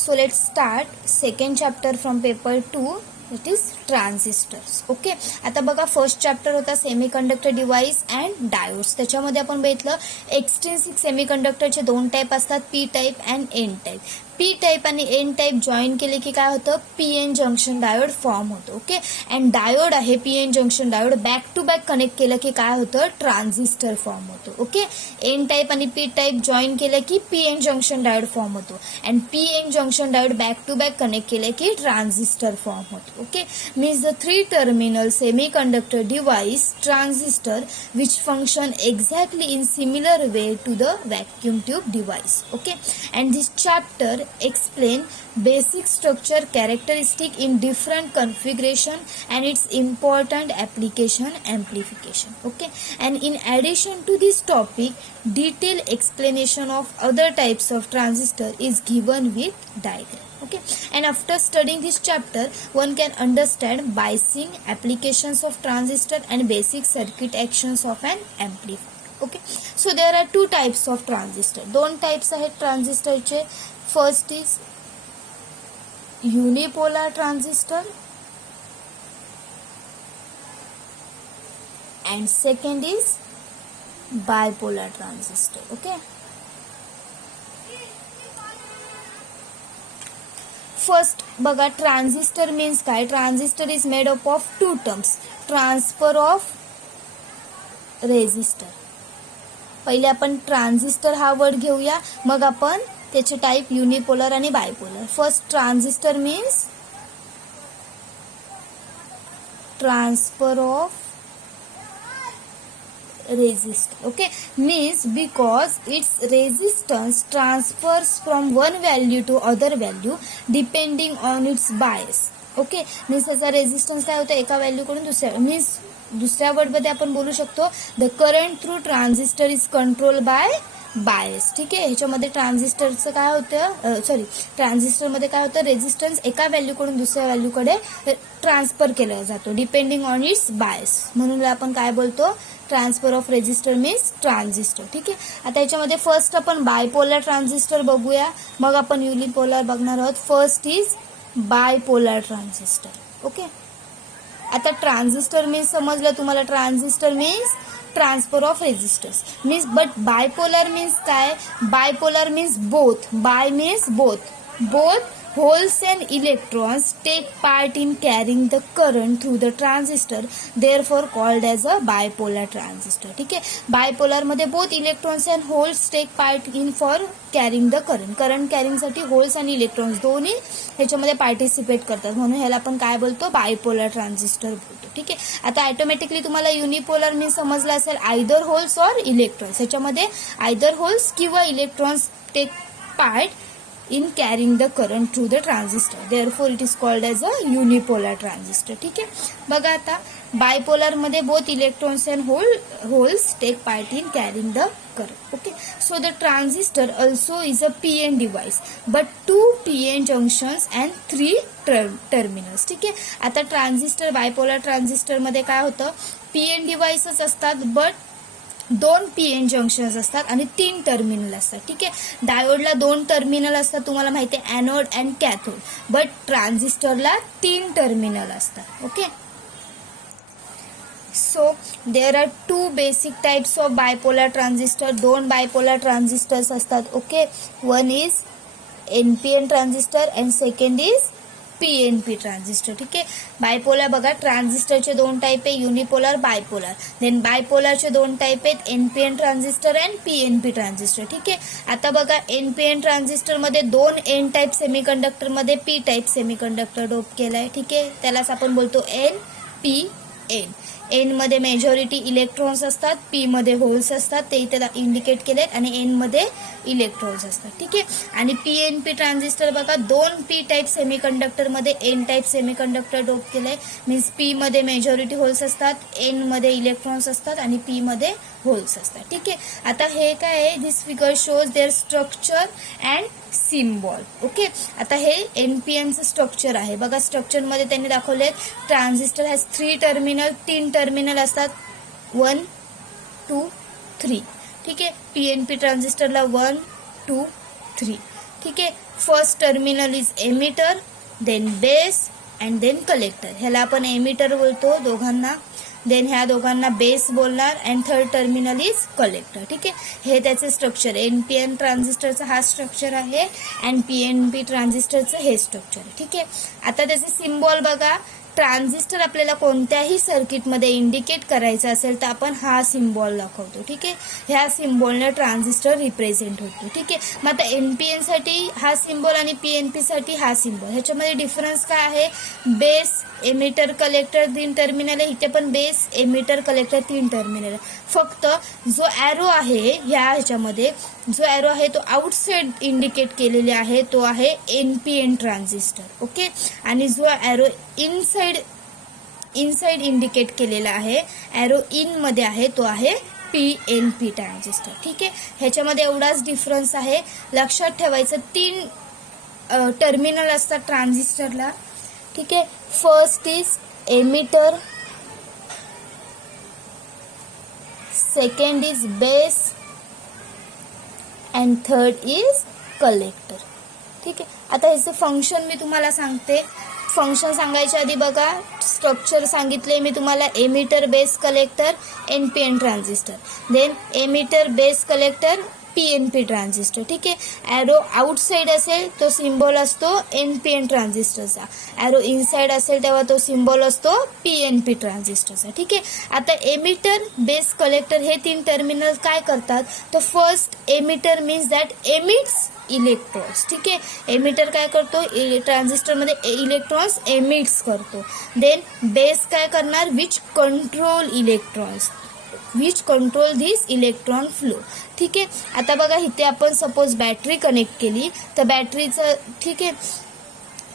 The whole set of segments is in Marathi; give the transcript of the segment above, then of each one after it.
So let's start second chapter from paper 2, it is transistors. Okay, आता बघा फर्स्ट चॅप्टर होता सेमीकंडक्टर डिव्हाइस अँड डायोड्स. त्याच्यामध्ये आपण बघितलं एक्सट्रिन्सिक सेमीकंडक्टरचे दोन टाईप असतात, P type and N type. P type आणि एन टाईप जॉईन केले की काय होतं, P N junction diode form होतो. ओके, अँड डायोड आहे P N junction diode back to back connect केलं की काय होतं, ट्रान्झिस्टर फॉर्म होतो. ओके, एन टाईप आणि पी टाईप जॉईन केलं की P N junction diode form होतो and P N junction diode back to back connect केले की ट्रान्झिस्टर फॉर्म होतो. Okay, means the three terminal semiconductor device transistor which function exactly in similar way to the vacuum tube device. Okay, and this chapter explain basic structure characteristic in different configuration and its important application amplification. Okay, and in addition to this topic, detailed explanation of other types of transistor is given with diagram. Okay, and after studying this chapter one can understand biasing, applications of transistor and basic circuit actions of an amplifier. Okay, so there are two types of transistor. दोन types आहेत ट्रान्झिस्टरचे. First is unipolar transistor and second is bipolar transistor. Okay, first बघा ट्रान्झिस्टर मीन्स काय, transistor is made up of two terms, transfer of resistor. पहिले आपण ट्रान्झिस्टर हा वर्ड घेऊया, मग आपण त्याचे टाईप युनिपोलर आणि bipolar. First transistor means transfer of resistor. Okay, means because its resistance transfers from one value to other value depending on its bias. Okay, means त्याचा रेझिस्टन्स काय होतं, एका व्हॅल्यू कडून दुसऱ्या, मीन्स दुसऱ्या वर्ड मध्ये आपण बोलू शकतो the current through transistor is control by bias. ठीक आहे, ह्याच्यामध्ये ट्रान्झिस्टरचं काय होतं, ट्रान्झिस्टरमध्ये काय होतं, रेझिस्टन्स एका व्हॅल्यू कडून दुसऱ्या व्हॅल्यूकडे ट्रान्सफर केला जातो डिपेंडिंग ऑन इट्स बायस, म्हणून आपण काय बोलतो, transfer of resistor means transistor. ठीक आहे, आता याच्यामध्ये फर्स्ट आपण बायपोलर ट्रान्झिस्टर बघूया, मग आपण युनिपोलर बघणार आहोत. First is bipolar transistor. Okay, आता ट्रान्झिस्टर मीन्स समजलं तुम्हाला, transistor means transfer of resistors means, but bipolar means काय, bipolar means both, bi means both holes and electrons take part in carrying the current through the transistor, therefore called as a bipolar transistor. ठीक आहे, बायपोलर मध्ये both electrons and holes take part in for carrying the current carrying साठी होल्स आणि इलेक्ट्रॉन्स दोन्ही ह्याच्यामध्ये पार्टिसिपेट करतात, म्हणून ह्याला आपण काय बोलतो, बायपोलर ट्रान्झिस्टर बोलतो. ठीक आहे, आता ऑटोमॅटिकली तुम्हाला युनिपोलर मीन्स समजलं असेल, आयदर होल्स ऑर इलेक्ट्रॉन्स, ह्याच्यामध्ये आयदर होल्स किंवा electrons take part in carrying the current through the transistor, therefore it is called as a unipolar transistor. ठीक आहे, बघा आता बायपोलर मध्ये both electrons and holes take part in carrying the current. Okay, so the transistor also is a PN device but two PN junctions and three terminals. ठीक आहे, आता ट्रान्झिस्टर बायपोलर ट्रान्झिस्टर मध्ये काय होतं, PN डिव्हाइसेस असतात बट दोन पीएन जंक्शन्स असतात आणि तीन टर्मिनल असतात. ठीक आहे, डायोडला दोन टर्मिनल असतात, तुम्हाला माहिती आहे एनोड अँड कॅथोड, बट ट्रान्झिस्टरला तीन टर्मिनल असतात. Okay, so there are two basic types of bipolar transistor, दोन बायपोलर ट्रान्झिस्टर्स असतात. Okay, one is NPN transistor and second is PNP transistor. ठीक आहे, बायपोलर बघा ट्रान्झिस्टरचे दोन टाईप आहे, युनिपोलर बायपोलर. देन बायपोलरचे दोन टाईप आहेत, NPN transistor and PNP transistor. ठीक आहे, आता बघा एनपीएन ट्रान्झिस्टर मध्ये दोन एन टाईप सेमीकंडक्टर मध्ये पी टाईप सेमीकंडक्टर डोप केलाय. ठीक आहे, त्यालाच आपण बोलतो एन पी एन. एन मध्ये मेजॉरिटी इलेक्ट्रॉन्स असतात, पी मध्ये होल्स असतात, ते इथे इंडिकेट केलेत, आणि एन मध्ये इलेक्ट्रॉन्स असतात. ठीक आहे, आणि पीएनपी ट्रान्झिस्टर बघा दोन पी टाईप सेमीकंडक्टर मध्ये एन टाईप सेमीकंडक्टर डोप केलंय, मीन्स पी मध्ये मेजॉरिटी होल्स असतात, एन मध्ये इलेक्ट्रॉन्स असतात आणि पी मध्ये होल्स असतात. ठीक आहे, आता हे काय आहे, this figure shows their structure and symbol. Okay, आता हे एनपीएनचं स्ट्रक्चर आहे बघा, स्ट्रक्चर मध्ये त्यांनी दाखवले ट्रान्झिस्टर हॅज थ्री टर्मिनल, तीन टर्मिनल असतात, 1 2 3. ठीक आहे, पीएनपी ट्रान्झिस्टरला 1 2 3. ठीक आहे. First terminal is emitter, then base and then collector. ह्याला आपण एमिटर बोलतो दोघांना, देन ह्या दोघांना बेस बोलणार and third terminal is collector. ठीक आहे. हे त्याचे स्ट्रक्चर. NPN ट्रान्झिस्टरचा हा स्ट्रक्चर आहे अँड PNP ट्रान्झिस्टरचं हे स्ट्रक्चर. ठीक आहे. आता त्याचे सिम्बॉल बघा. ट्रान्झिस्टर आपल्याला कोणत्याही सर्किटमध्ये इंडिकेट करायचं असेल तर आपण हा सिम्बॉल दाखवतो. ठीक आहे. ह्या सिम्बॉलने ट्रान्झिस्टर रिप्रेझेंट होतो. ठीक आहे. मग आता NPN साठी हा सिम्बॉल आणि PNP साठी हा सिम्बॉल. ह्याच्यामध्ये डिफरन्स काय आहे? बेस, एमिटर, कलेक्टर 3 टर्मिनल आहे. इथे पण बेस, एमिटर, कलेक्टर 3 टर्मिनल आहे. फक्त जो ॲरो आहे ह्याच्यामध्ये, जो ॲरो आहे तो आउटसाइड इंडिकेट केलेले आहे, तो आहे NPN ट्रान्झिस्टर. ओके. आणि जो ॲरो इनसाइड इंडिकेट केलेला आहे, ॲरो इन मध्ये आहे, तो आहे PNP ट्रान्झिस्टर. ठीक आहे. ह्याच्यामध्ये एवढाच डिफरन्स आहे. लक्षात ठेवायचं 3 टर्मिनल असतात ट्रान्झिस्टरला. ठीक आहे. First is emitter, second is base and third is collector. ठीक आहे. आता ह्याचं फंक्शन मी तुम्हाला सांगते. फंक्शन सांगायच्या आधी बघा, स्ट्रक्चर सांगितले मी तुम्हाला. Emitter, base, collector, NPN transistor. Then emitter, base, collector, PNP transistor. ठीक आहे. ॲरो आउटसाइड असेल तो सिम्बॉल असतो NPN ट्रान्झिस्टरचा. ॲरो इनसाइड असेल तेव्हा तो सिम्बॉल असतो PNP ट्रान्झिस्टरचा. ठीक आहे. आता एमिटर, बेस, कलेक्टर हे 3 टर्मिनल काय करतात? तर first emitter means that emits electrons. ठीक आहे. एमिटर काय करतो? ट्रान्झिस्टरमध्ये इलेक्ट्रॉन्स एमिट्स करतो. देन बेस काय करणार? Which control electrons, which control this electron flow. ठीक आहे. आता बघा, इथे आपण सपोज बॅटरी कनेक्ट केली तर बॅटरीचं, ठीक आहे,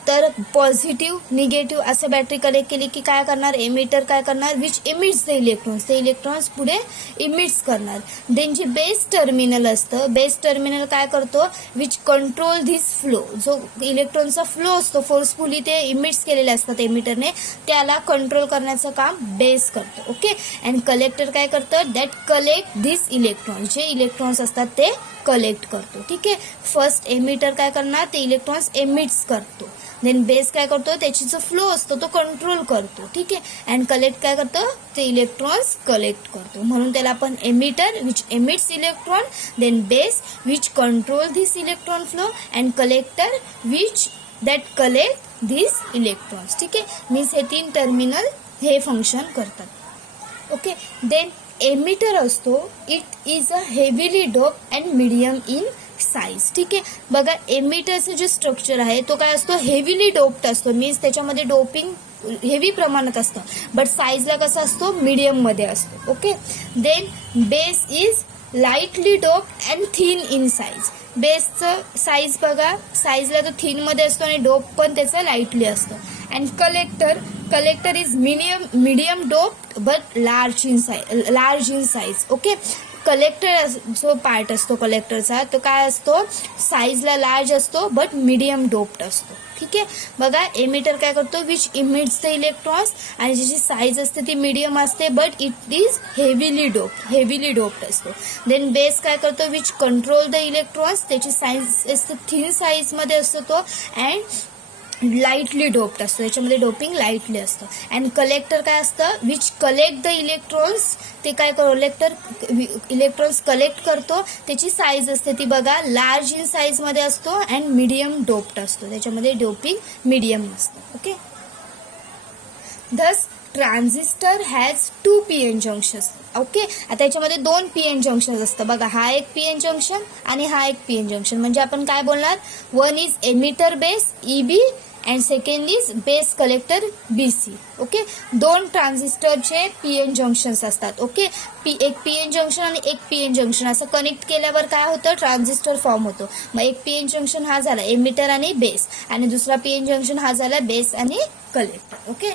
तर पॉझिटिव्ह, निगेटिव्ह असं बॅटरी कनेक्ट केली की काय करणार? एमिटर काय करणार? विच इमिट्स द इलेक्ट्रॉन्स, ते इलेक्ट्रॉन्स पुढे इमिट्स करणार. देन जे बेस टर्मिनल असतं, बेस टर्मिनल काय करतो? विच कंट्रोल धिस फ्लो, जो इलेक्ट्रॉनचा फ्लो असतो फोर्सफुली ते इमिट्स केलेले असतात एमिटरने, त्याला कंट्रोल करण्याचं काम बेस करतो. ओके. अँड कलेक्टर काय करतं? दॅट कलेक्ट धिस इलेक्ट्रॉन्स, जे इलेक्ट्रॉन्स असतात ते कलेक्ट करतो. ठीक आहे. फर्स्ट एमिटर काय करणार? ते इलेक्ट्रॉन्स एमिट्स करतो. देन बेस काय करतो? त्याची जो फ्लो असतो तो कंट्रोल करतो. ठीक आहे. अँड कलेक्ट काय करतो? ते इलेक्ट्रॉन्स कलेक्ट करतो. म्हणून त्याला आपण emitter which emits electron, then base which control this electron flow, and collector which that collect this electrons. ठीक आहे. मीन्स हे 3 टर्मिनल हे फंक्शन करतात. ओके. देन एमिटर असतो, it is a heavily dope and medium in size. ठीक आहे. बघा, एमिटरचं जे स्ट्रक्चर आहे तो काय असतो? हेवीली डोप्ड असतो. मीन्स त्याच्यामध्ये डोपिंग हेवी प्रमाणात असतं. बट साईजला कसा असतो? मीडियम मध्ये असतो. Okay. Then base is lightly doped and thin in size. बेसचं साईज बघा, साईजला तो थिन मध्ये असतो आणि डोप पण त्याचा लाईटली असतो. And collector is medium doped but large in size. Okay. Collector जो पार्ट असतो कलेक्टरचा तो काय असतो? साईजला लार्ज असतो बट मीडियम डोप्ड असतो. ठीक आहे. बघा, एमिटर काय करतो? विच इमिट्स द इलेक्ट्रॉन्स, आणि ज्याची साईज असते ती मीडियम असते but it is heavily doped असतो. देन बेस काय करतो? विच कंट्रोल द इलेक्ट्रॉन्स, त्याची साईज असते थिन साईज मध्ये असतो तो, अँड लाईटली डोप्ड असतो. याच्यामध्ये डोपिंग लाईटली असतं. अँड कलेक्टर काय असतं? विच कलेक्ट द इलेक्ट्रॉन्स, ते काय इलेक्ट्रॉन्स कलेक्ट करतो. त्याची साईज असते ती बघा लार्ज इन साईज मध्ये असतो अँड मीडियम डोप्ड असतो. त्याच्यामध्ये डोपिंग मीडियम असतं. Okay. Thus transistor has 2 PN junctions. Okay. आता याच्यामध्ये 2 PN जंक्शन असतं बघा. हा एक PN जंक्शन आणि हा एक PN जंक्शन. म्हणजे आपण काय बोलणार? One is emitter base EB and second is base collector BC. Okay. 2 ट्रान्झिस्टरचे PN जंक्शन्स असतात. ओके. एक PN जंक्शन आणि एक PN जंक्शन असं कनेक्ट केल्यावर काय होतं? ट्रान्झिस्टर फॉर्म होतो. मग एक PN जंक्शन हा झाला एमिटर आणि बेस, आणि दुसरा PN जंक्शन हा झाला बेस आणि कलेक्टर. ओके.